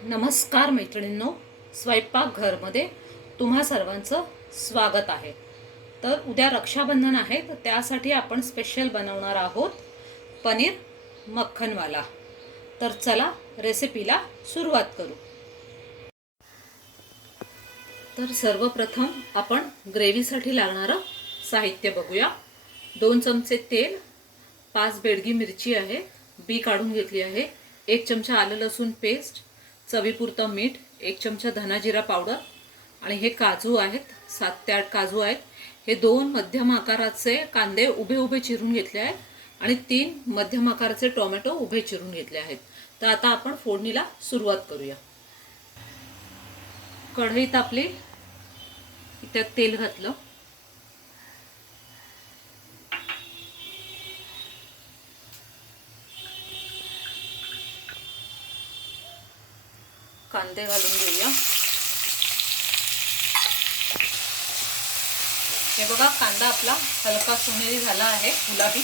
नमस्कार मैत्रिणींनो, स्वयंपाकघरमध्ये तुम्हा सर्वांचं स्वागत आहे। तर उद्या रक्षाबंधन आहे, तर त्यासाठी आपण स्पेशल बनवणार आहोत पनीर मक्खनवाला। तर चला रेसिपीला सुरुवात करू। तर सर्वप्रथम आपण ग्रेव्हीसाठी लागणारं साहित्य बघूया। 2 चमचे तेल, 5 बेडगी मिरची आहे, बी काढून घेतली आहे, 1 चमचा आलं लसूण पेस्ट, चवीपुरतं मीठ, 1 चमचा धना जिरा पावडर आणि हे काजू आहेत, 7 ते 8 काजू आहेत। हे 2 मध्यम आकाराचे कांदे उभे उभे चिरून घेतले आहेत आणि 3 मध्यम आकाराचे टोमॅटो उभे चिरून घेतले आहेत। तर आता आपण फोडणीला सुरुवात करूया। कढई तापली, त्यात तेल घातलं, कांदे घालून घेऊया। हे बघा, कांदा आपला हलका सोनेरी झाला आहे, गुलाबी।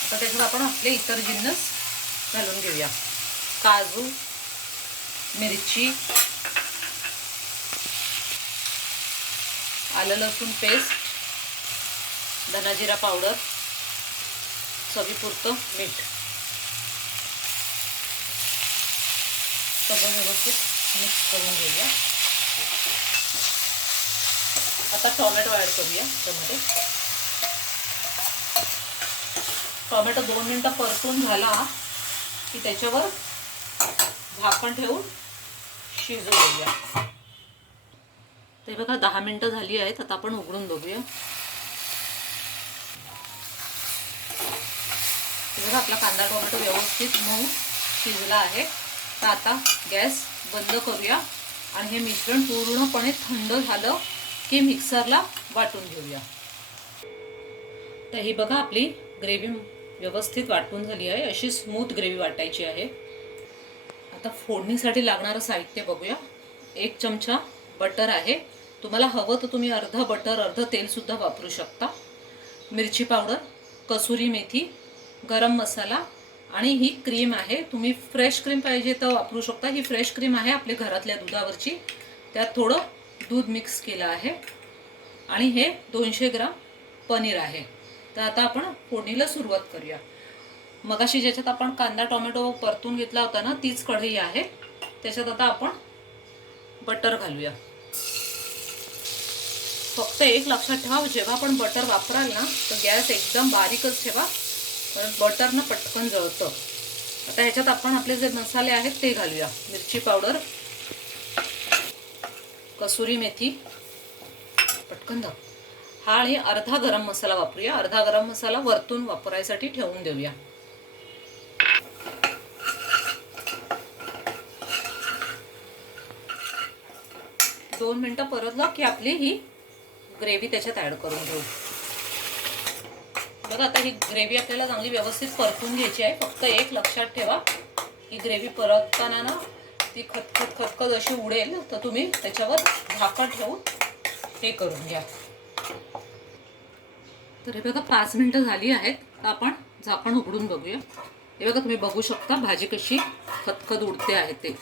आता त्याच्यात आपण आपले इतर जिन्नस घालून घेऊया। काजू, मिरची, आलं लसूण पेस्ट, धना जिरा पावडर, चवीपुरतं मीठ, सगळं व्यवस्थित मिक्स करून घेऊया। आता टोमॅटो ॲड करूया त्यामध्ये। टोमॅटो 2 मिनिटं परतून झाला की त्याच्यावर झाकण ठेवून शिजू देऊया। ते बघा 10 मिनिटं झाली आहेत, आता आपण उघडून बघूया। बघा, आपला कांदा टोमॅटो व्यवस्थित मऊ शिजला आहे। तर आता गॅस बंद करूया आणि हे मिश्रण पूर्णपणे थंड झालं की मिक्सरला वाटून घेऊया। तर ही बघा, आपली ग्रेव्ही व्यवस्थित वाटून झाली आहे। अशी स्मूथ ग्रेव्ही वाटायची आहे। आता फोडणीसाठी लागणारं साहित्य बघूया। 1 चमचा बटर आहे, तुम्हाला हवं तर तुम्ही अर्ध बटर अर्ध तेल सुद्धा वापरू शकता। मिरची पावडर, कसुरी मेथी, गरम मसाला आणि ही क्रीम आहे। तुम्ही फ्रेश क्रीम पाहिजे तर वापरू शकता। ही फ्रेश क्रीम आहे आपल्या घरातल्या दुधावरची, त्यात थोडं दूध मिक्स केलं आहे आणि हे 200 ग्राम पनीर आहे। तर आता आपण फोडणीला सुरुवात करूया। मगाशी ज्याच्यात आपण कांदा टोमॅटो परतून घेतला होता ना, तीच कढई आहे। त्याच्यात आता आपण बटर घालूया। फक्त एक लक्षात ठेवा, जेव्हा आपण बटर वापराल ना तर गॅस एकदम बारीकच ठेवा, कारण बटरनं पटकन जळतं। आता ह्याच्यात आपण आपले जे मसाले आहेत ते घालूया। मिरची पावडर, कसुरी मेथी, पटकन दाब हा, आणि अर्धा गरम मसाला वापरूया। अर्धा गरम मसाला वरतून वापरायसाठी ठेवून देऊया। दोन मिनिटं परतलं की आपली ही ग्रेव्ही त्याच्यात ॲड करून घेऊ। बघा, आता ही ग्रेव्ही आपल्याला चांगली व्यवस्थित परतून घ्यायची आहे। फक्त एक लक्षात ठेवा, ही ग्रेव्ही परतताना ना ती खतखत खतखत अशी उडेल, तर तुम्ही त्याच्यावर झाकण ठेवून हे करून घ्या। तर हे बघा, 5 मिनिटं झाली आहेत, तर आपण झाकण उघडून बघूया। हे बघा, तुम्ही बघू शकता भाजी कशी खतखत उडते आहे ते।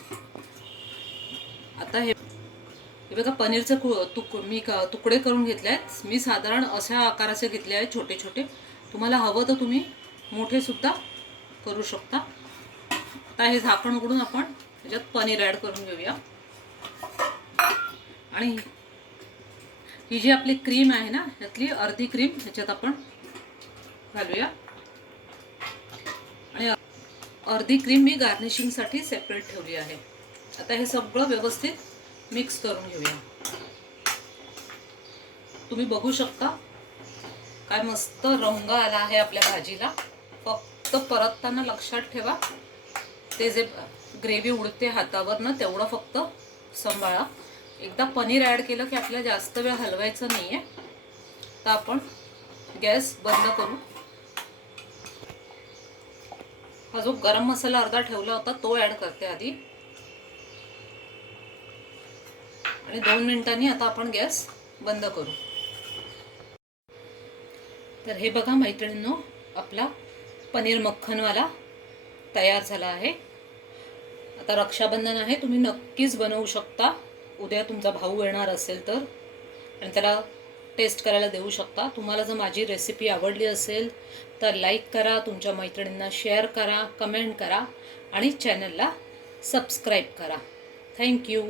आता हे बघा, पनीरचे मी तुकडे करून घेतले आहेत। मी साधारण अशा आकाराचे घेतले आहेत, छोटे छोटे। तुम्हाला हवं तर तुम्ही मोठे सुद्धा करू शकता। आता हे झाकण उघडून आपण त्याच्यात पनीर ॲड करून घेऊया आणि ही जी आपली क्रीम आहे ना, यातली अर्धी क्रीम ह्याच्यात आपण घालूया आणि अर्धी क्रीम मी गार्निशिंगसाठी सेपरेट ठेवली आहे। आता हे सगळं व्यवस्थित मिक्स करून घेऊया। तुम्ही बघू शकता काय मस्त रंग आला आहे आपल्या भाजीला। फक्त परतताना लक्षात ठेवा, ते जे ग्रेव्ही उडते हातावर ना, तेवढं फक्त सांभाळा। एकदा पनीर ॲड केलं की आपल्याला जास्त वेळ हलवायचं नाही आहे। तर आपण गॅस बंद करू। हा जो गरम मसाला अर्धा ठेवला होता तो ॲड करते आधी, आणि 2 मिनिटांनी आता आपण गॅस बंद करू। तर हे बघा मैत्रिणींनो, आपला पनीर मक्खनवाला तयार झाला आहे। आता रक्षाबंधन आहे, तुम्ही नक्कीच बनवू शकता. उद्या तुमचा भाऊ येणार असेल तर, आणि त्याला टेस्ट करायला देऊ शकता. तुम्हाला जर माझी रेसिपी आवडली असेल तर लाईक करा, तुमच्या मैत्रिणींना शेअर करा, कमेंट करा आणि चॅनलला सबस्क्राईब करा. थँक्यू.